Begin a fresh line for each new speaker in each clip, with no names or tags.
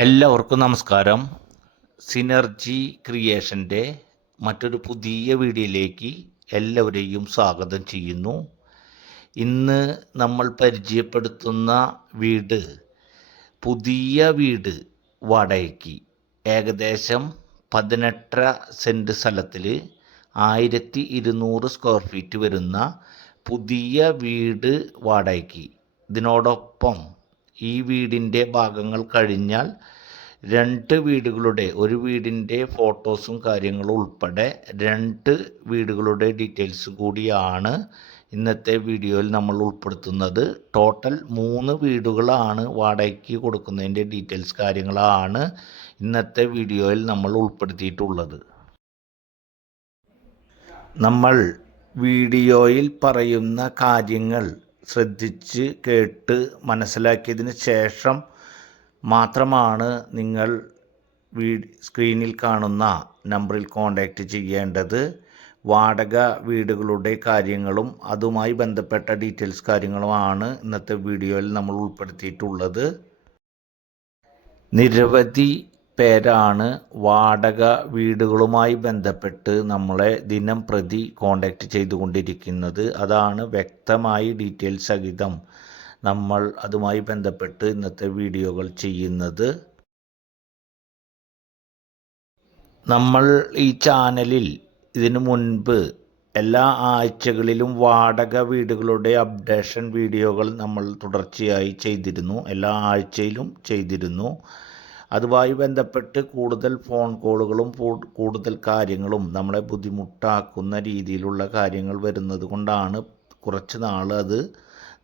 എല്ലാവർക്കും നമസ്കാരം. സിനർജി ക്രിയേഷന്റെ മറ്റൊരു പുതിയ വീഡിയോയിലേക്ക് എല്ലാവരെയും സ്വാഗതം ചെയ്യുന്നു. ഇന്ന് നമ്മൾ പരിചയപ്പെടുത്തുന്ന വീട് പുതിയ വീട് വാടകയ്ക്ക് ഏകദേശം പതിനെട്ടര സെന്റ് സ്ഥലത്തിൽ ആയിരത്തി ഇരുന്നൂറ് സ്ക്വയർ ഫീറ്റ് വരുന്ന പുതിയ വീട് വാടകയ്ക്ക്. ഇതിനോടൊപ്പം ഈ വീടിന്റെ ഭാഗങ്ങൾ കഴിഞ്ഞാൽ രണ്ട് വീടുകളുടെ ഒരു വീടിന്റെ ഫോട്ടോസും കാര്യങ്ങളും ഉൾപ്പെടെ രണ്ട് വീടുകളുടെ ഡീറ്റെയിൽസ് കൂടിയാണ് ഇന്നത്തെ വീഡിയോയിൽ നമ്മൾ ഉൾപ്പെടുത്തുന്നത്. ടോട്ടൽ മൂന്ന് വീടുകളാണ് വാടകയ്ക്ക് കൊടുക്കുന്നതിന്റെ ഡീറ്റെയിൽസ് കാര്യങ്ങളാണ് ഇന്നത്തെ വീഡിയോയിൽ നമ്മൾ ഉൾപ്പെടുത്തിയിട്ടുള്ളത്. നമ്മൾ വീഡിയോയിൽ പറയുന്ന കാര്യങ്ങൾ ശ്രദ്ധിച്ച് കേട്ട് മനസ്സിലാക്കിയതിന് ശേഷം മാത്രമാണ് നിങ്ങൾ വീ സ്ക്രീനിൽ കാണുന്ന നമ്പറിൽ കോൺടാക്റ്റ് ചെയ്യേണ്ടത്. വാടക വീടുകളുടെ കാര്യങ്ങളും അതുമായി ബന്ധപ്പെട്ട ഡീറ്റെയിൽസ് കാര്യങ്ങളുമാണ് ഇന്നത്തെ വീഡിയോയിൽ നമ്മൾ ഉൾപ്പെടുത്തിയിട്ടുള്ളത്. നിരവധി പേരാണ് വാടക വീടുകളുമായി ബന്ധപ്പെട്ട് നമ്മളെ ദിനം പ്രതി കോണ്ടാക്ട് ചെയ്തുകൊണ്ടിരിക്കുന്നത്. അതാണ് വ്യക്തമായി ഡീറ്റെയിൽസ് സഹിതം നമ്മൾ അതുമായി ബന്ധപ്പെട്ട് ഇന്നത്തെ വീഡിയോകൾ ചെയ്യുന്നത്. നമ്മൾ ഈ ചാനലിൽ ഇതിനു മുൻപ് എല്ലാ ആഴ്ചകളിലും വാടക വീടുകളുടെ അപ്ഡേഷൻ വീഡിയോകൾ നമ്മൾ തുടർച്ചയായി ചെയ്തിരുന്നു. എല്ലാ ആഴ്ചയിലും ചെയ്തിരുന്നു. അതുമായി ബന്ധപ്പെട്ട് കൂടുതൽ ഫോൺ കോളുകളും കൂടുതൽ കാര്യങ്ങളും നമ്മളെ ബുദ്ധിമുട്ടാക്കുന്ന രീതിയിലുള്ള കാര്യങ്ങൾ വരുന്നത് കൊണ്ടാണ് കുറച്ച് നാൾ അത്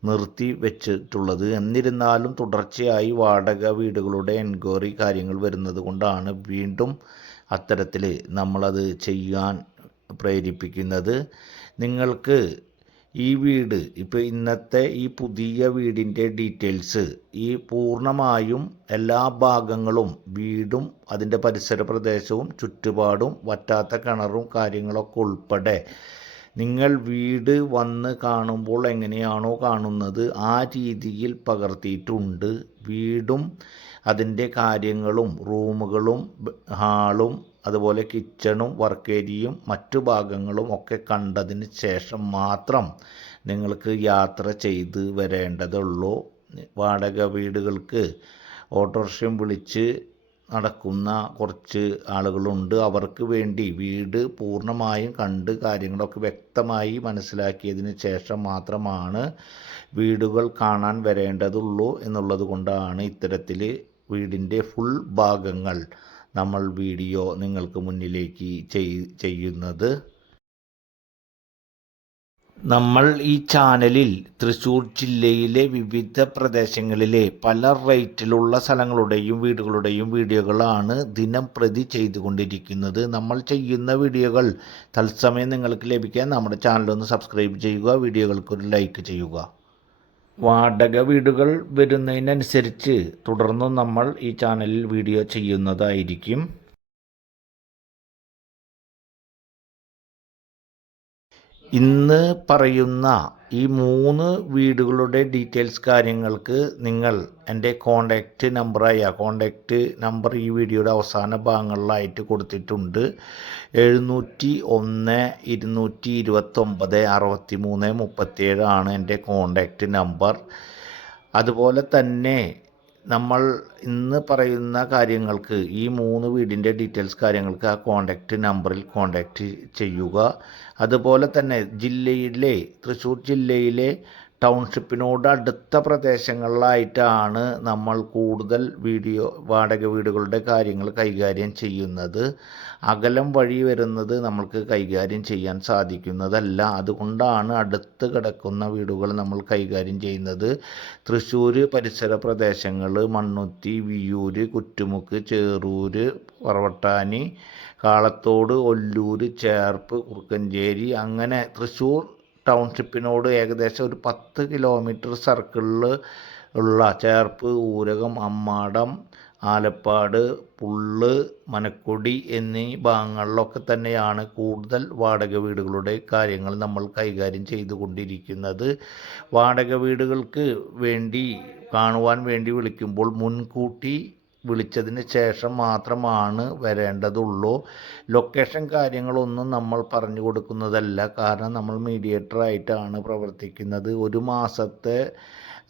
നിർത്തി വെച്ചിട്ടുള്ളത്. എന്നിരുന്നാലും തുടർച്ചയായി വാടക വീടുകളുടെ എൻക്വയറി കാര്യങ്ങൾ വരുന്നത് കൊണ്ടാണ് വീണ്ടും അത്തരത്തിൽ നമ്മളത് ചെയ്യാൻ പ്രേരിപ്പിക്കുന്നത്. നിങ്ങൾക്ക് ഈ വീട് ഇപ്പോൾ ഇന്നത്തെ ഈ പുതിയ വീടിന്റെ ഡീറ്റെയിൽസ് ഈ പൂർണമായും എല്ലാ ഭാഗങ്ങളും വീടും അതിന്റെ പരിസര പ്രദേശവും ചുറ്റുപാടും വറ്റാത്ത കിണറും കാര്യങ്ങളൊക്കെ ഉൾപ്പെടെ നിങ്ങൾ വീട് വന്ന് കാണുമ്പോൾ എങ്ങനെയാണോ കാണുന്നത് ആ രീതിയിൽ പകർത്തിയിട്ടുണ്ട്. വീടും അതിന്റെ കാര്യങ്ങളും റൂമുകളും ഹാളും അതുപോലെ കിച്ചണും വർക്ക് ഏരിയയും മറ്റു ഭാഗങ്ങളും ഒക്കെ കണ്ടതിന് ശേഷം മാത്രം നിങ്ങൾക്ക് യാത്ര ചെയ്ത് വരേണ്ടതുള്ളൂ. വാടക വീടുകൾക്ക് ഓട്ടോറിക്ഷയും വിളിച്ച് നടക്കുന്ന കുറച്ച് ആളുകളുണ്ട്. അവർക്ക് വേണ്ടി വീട് പൂർണമായും കണ്ട് കാര്യങ്ങളൊക്കെ വ്യക്തമായി മനസ്സിലാക്കിയതിന് ശേഷം മാത്രമാണ് വീടുകൾ കാണാൻ വരേണ്ടതുള്ളൂ എന്നുള്ളത് കൊണ്ടാണ് ഇത്തരത്തിൽ വീടിന്റെ ഫുൾ ഭാഗങ്ങൾ നമ്മൾ വീഡിയോ നിങ്ങൾക്ക് മുന്നിലേക്ക് ചെയ്യുന്നത്. നമ്മൾ ഈ ചാനലിൽ തൃശ്ശൂർ ജില്ലയിലെ വിവിധ പ്രദേശങ്ങളിലെ പല റേറ്റിലുള്ള സ്ഥലങ്ങളുടെയും വീടുകളുടെയും വീഡിയോകളാണ് ദിനം പ്രതി ചെയ്തുകൊണ്ടിരിക്കുന്നത്. നമ്മൾ ചെയ്യുന്ന വീഡിയോകൾ തത്സമയം നിങ്ങൾക്ക് ലഭിക്കാൻ നമ്മുടെ ചാനലൊന്ന് സബ്സ്ക്രൈബ് ചെയ്യുക വീഡിയോകൾക്ക് ഒരു ലൈക്ക് ചെയ്യുക. വാടക വീടുകൾ വരുന്നതിനനുസരിച്ച് തുടർന്നും നമ്മൾ ഈ ചാനലിൽ വീഡിയോ ചെയ്യുന്നതായിരിക്കും. ഇന്ന് പറയുന്ന ഈ മൂന്ന് വീടുകളുടെ ഡീറ്റെയിൽസ് കാര്യങ്ങൾക്ക് നിങ്ങൾ എന്റെ കോണ്ടാക്റ്റ് നമ്പറായ കോണ്ടാക്റ്റ് നമ്പർ ഈ വീഡിയോയുടെ അവസാന ഭാഗങ്ങളിലായിട്ട് കൊടുത്തിട്ടുണ്ട്. എഴുന്നൂറ്റി ഒന്ന് ഇരുന്നൂറ്റി ഇരുപത്തൊമ്പത് അറുപത്തി മൂന്ന് മുപ്പത്തിയേഴാണ് എന്റെ കോണ്ടാക്റ്റ് നമ്പർ അതുപോലെ തന്നെ നമ്മൾ ഇന്ന് പറയുന്ന കാര്യങ്ങൾക്ക് ഈ മൂന്ന് വീടിന്റെ ഡീറ്റെയിൽസ് കാര്യങ്ങൾക്ക് ആ കോണ്ടാക്റ്റ് നമ്പറിൽ കോണ്ടാക്റ്റ് ചെയ്യുക. അതുപോലെ തന്നെ ജില്ലയിലെ തൃശ്ശൂർ ജില്ലയിലെ ടൗൺഷിപ്പിനോട് അടുത്ത പ്രദേശങ്ങളിലായിട്ടാണ് നമ്മൾ കൂടുതൽ വീഡിയോ വാടക വീടുകളുടെ കാര്യങ്ങൾ കൈകാര്യം ചെയ്യുന്നത്. അകലം വഴി വരുന്നത് നമ്മൾക്ക് കൈകാര്യം ചെയ്യാൻ സാധിക്കുന്നതല്ല. അതുകൊണ്ടാണ് അടുത്ത് കിടക്കുന്ന വീടുകൾ നമ്മൾ കൈകാര്യം ചെയ്യുന്നത്. തൃശ്ശൂർ പരിസര പ്രദേശങ്ങൾ മണ്ണുത്തി വിയൂർ കുറ്റുമുക്ക് ചേറൂർ പറവട്ടാനി കാളത്തോട് ഒല്ലൂർ ചേർപ്പ് കുറുക്കഞ്ചേരി അങ്ങനെ തൃശ്ശൂർ ടൗൺഷിപ്പിനോട് ഏകദേശം ഒരു പത്ത് കിലോമീറ്റർ സർക്കിളിൽ ഉള്ള ചേർപ്പ് ഊരകം അമ്മാടം ആലപ്പാട് പുള്ള് മനക്കൊടി എന്നീ ഭാഗങ്ങളിലൊക്കെ തന്നെയാണ് കൂടുതൽ വാടക വീടുകളുടെ കാര്യങ്ങൾ നമ്മൾ കൈകാര്യം ചെയ്തുകൊണ്ടിരിക്കുന്നത്. വാടക വീടുകൾക്ക് വേണ്ടി കാണുവാൻ വേണ്ടി വിളിക്കുമ്പോൾ മുൻകൂട്ടി വിളിച്ചതിന് ശേഷം മാത്രമാണ് വരേണ്ടതുള്ളൂ. ലൊക്കേഷൻ കാര്യങ്ങളൊന്നും നമ്മൾ പറഞ്ഞു കൊടുക്കുന്നതല്ല. കാരണം നമ്മൾ മീഡിയേറ്റർ ആയിട്ടാണ് പ്രവർത്തിക്കുന്നത്. ഒരു മാസത്തെ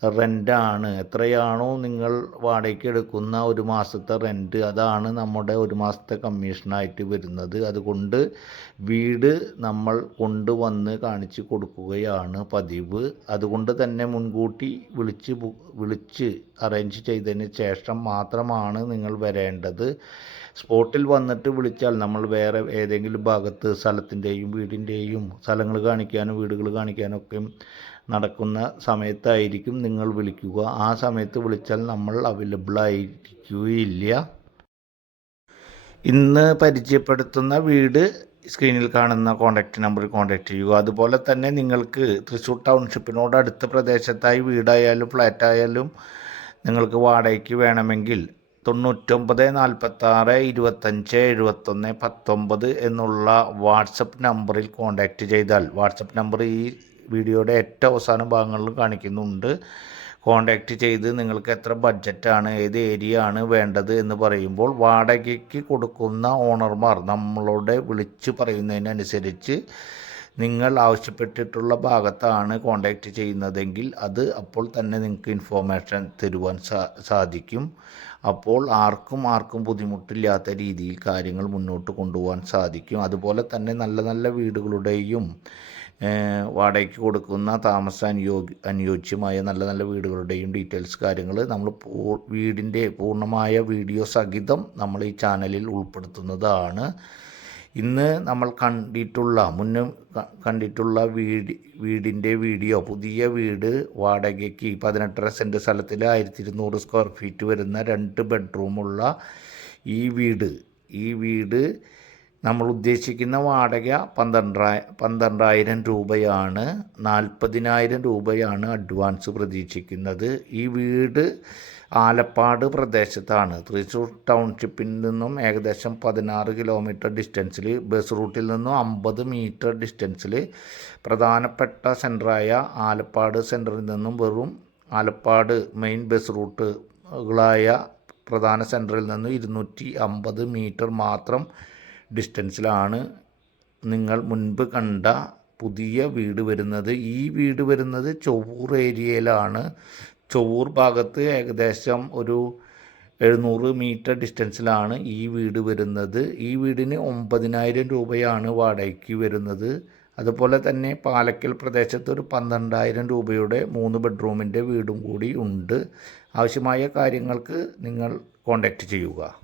റെന്റാണ്. എത്രയാണോ നിങ്ങൾ വാടകയ്ക്ക് എടുക്കുന്ന ഒരു മാസത്തെ റെന്റ് അതാണ് നമ്മുടെ ഒരു മാസത്തെ കമ്മീഷനായിട്ട് വരുന്നത്. അതുകൊണ്ട് വീട് നമ്മൾ കൊണ്ടുവന്ന് കാണിച്ച് കൊടുക്കുകയാണ് പതിവ്. അതുകൊണ്ട് തന്നെ മുൻകൂട്ടി വിളിച്ച് വിളിച്ച് അറേഞ്ച് ചെയ്തതിന് ശേഷം മാത്രമാണ് നിങ്ങൾ വരേണ്ടത്. സ്പോട്ടിൽ വന്നിട്ട് വിളിച്ചാൽ നമ്മൾ വേറെ ഏതെങ്കിലും ഭാഗത്ത് സ്ഥലത്തിന്റെയും വീടിന്റെയും സ്ഥലങ്ങൾ കാണിക്കാനും വീടുകൾ കാണിക്കാനും ഒക്കെ നടക്കുന്ന സമയത്തായിരിക്കും നിങ്ങൾ വിളിക്കുക. ആ സമയത്ത് വിളിച്ചാൽ നമ്മൾ അവൈലബിൾ ആയിരിക്കുകയില്ല. ഇന്ന് പരിചയപ്പെടുത്തുന്ന വീട് സ്ക്രീനിൽ കാണുന്ന കോൺടാക്റ്റ് നമ്പറിൽ കോൺടാക്റ്റ് ചെയ്യുക. അതുപോലെ തന്നെ നിങ്ങൾക്ക് തൃശ്ശൂർ ടൗൺഷിപ്പിനോട് അടുത്ത പ്രദേശത്തായി വീടായാലും ഫ്ലാറ്റായാലും നിങ്ങൾക്ക് വാടകയ്ക്ക് വേണമെങ്കിൽ തൊണ്ണൂറ്റൊമ്പത് നാൽപ്പത്താറ് ഇരുപത്തഞ്ച് എഴുപത്തൊന്ന് പത്തൊമ്പത് എന്നുള്ള വാട്സപ്പ് നമ്പറിൽ കോൺടാക്റ്റ് ചെയ്താൽ വാട്സപ്പ് നമ്പർ ഈ വീഡിയോയുടെ ഏറ്റവും അവസാന ഭാഗങ്ങളിലും കാണിക്കുന്നുണ്ട്. കോണ്ടാക്റ്റ് ചെയ്ത് നിങ്ങൾക്ക് എത്ര ബഡ്ജറ്റാണ് ഏത് ഏരിയ ആണ് വേണ്ടത് എന്ന് പറയുമ്പോൾ വാടകയ്ക്ക് കൊടുക്കുന്ന ഓണർമാർ നമ്മളോട് വിളിച്ച് പറയുന്നതിനനുസരിച്ച് നിങ്ങൾ ആവശ്യപ്പെട്ടിട്ടുള്ള ഭാഗത്താണ് കോണ്ടാക്റ്റ് ചെയ്യുന്നതെങ്കിൽ അത് അപ്പോൾ തന്നെ നിങ്ങൾക്ക് ഇൻഫോർമേഷൻ തരുവാൻ സാധിക്കും. അപ്പോൾ ആർക്കും ആർക്കും ബുദ്ധിമുട്ടില്ലാത്ത രീതിയിൽ കാര്യങ്ങൾ മുന്നോട്ട് കൊണ്ടുപോകാൻ സാധിക്കും. അതുപോലെ തന്നെ നല്ല നല്ല വീടുകളുടെയും വാടകയ്ക്ക് കൊടുക്കുന്ന താമസ അനുയോഗ്യ അനുയോജ്യമായ നല്ല നല്ല വീടുകളുടെയും ഡീറ്റെയിൽസ് കാര്യങ്ങൾ നമ്മൾ വീടിന്റെ പൂർണമായ വീഡിയോ സഹിതം നമ്മൾ ഈ ചാനലിൽ ഉൾപ്പെടുത്തുന്നതാണ്. ഇന്ന് നമ്മൾ കണ്ടിട്ടുള്ള മുന്നേ കണ്ടിട്ടുള്ള വീട് വീടിന്റെ വീഡിയോ പുതിയ വീട് വാടകയ്ക്ക് പതിനെട്ടര സെന്റ് സ്ഥലത്തിൽ ആയിരത്തി ഇരുന്നൂറ് സ്ക്വയർ ഫീറ്റ് വരുന്ന രണ്ട് ബെഡ്റൂമുള്ള ഈ വീട്. ഈ വീട് നമ്മൾ ഉദ്ദേശിക്കുന്ന വാടക പന്ത്രണ്ടായ പന്ത്രണ്ടായിരം രൂപയാണ്. നാൽപ്പതിനായിരം രൂപയാണ് അഡ്വാൻസ് പ്രതീക്ഷിക്കുന്നത്. ഈ വീട് ആലപ്പാട് പ്രദേശത്താണ്. തൃശ്ശൂർ ടൗൺഷിപ്പിൽ നിന്നും ഏകദേശം പതിനാറ് കിലോമീറ്റർ ഡിസ്റ്റൻസിൽ ബസ് റൂട്ടിൽ നിന്നും അമ്പത് മീറ്റർ ഡിസ്റ്റൻസിൽ പ്രധാനപ്പെട്ട സെന്ററായ ആലപ്പാട് സെന്ററിൽ നിന്നും വെറും ആലപ്പാട് മെയിൻ ബസ് റൂട്ടുകളായ പ്രധാന സെന്ററിൽ നിന്നും ഇരുന്നൂറ്റി അമ്പത് മീറ്റർ മാത്രം ഡിസ്റ്റൻസിലാണ് നിങ്ങൾ മുൻപ് കണ്ട പുതിയ വീട് വരുന്നത്. ഈ വീട് വരുന്നത് ചൊവ്വൂർ ഏരിയയിലാണ്. ചൊവ്വൂർ ഭാഗത്ത് ഏകദേശം ഒരു എഴുന്നൂറ് മീറ്റർ ഡിസ്റ്റൻസിലാണ് ഈ വീട് വരുന്നത്. ഈ വീടിന് ഒമ്പതിനായിരം രൂപയാണ് വാടകയ്ക്ക് വരുന്നത്. അതുപോലെ തന്നെ പാലക്കൽ പ്രദേശത്ത് ഒരു പന്ത്രണ്ടായിരം രൂപയുടെ മൂന്ന് ബെഡ്റൂമിന്റെ വീടും കൂടി ഉണ്ട്. ആവശ്യമായ കാര്യങ്ങൾക്ക് നിങ്ങൾ കോൺടാക്റ്റ് ചെയ്യുക.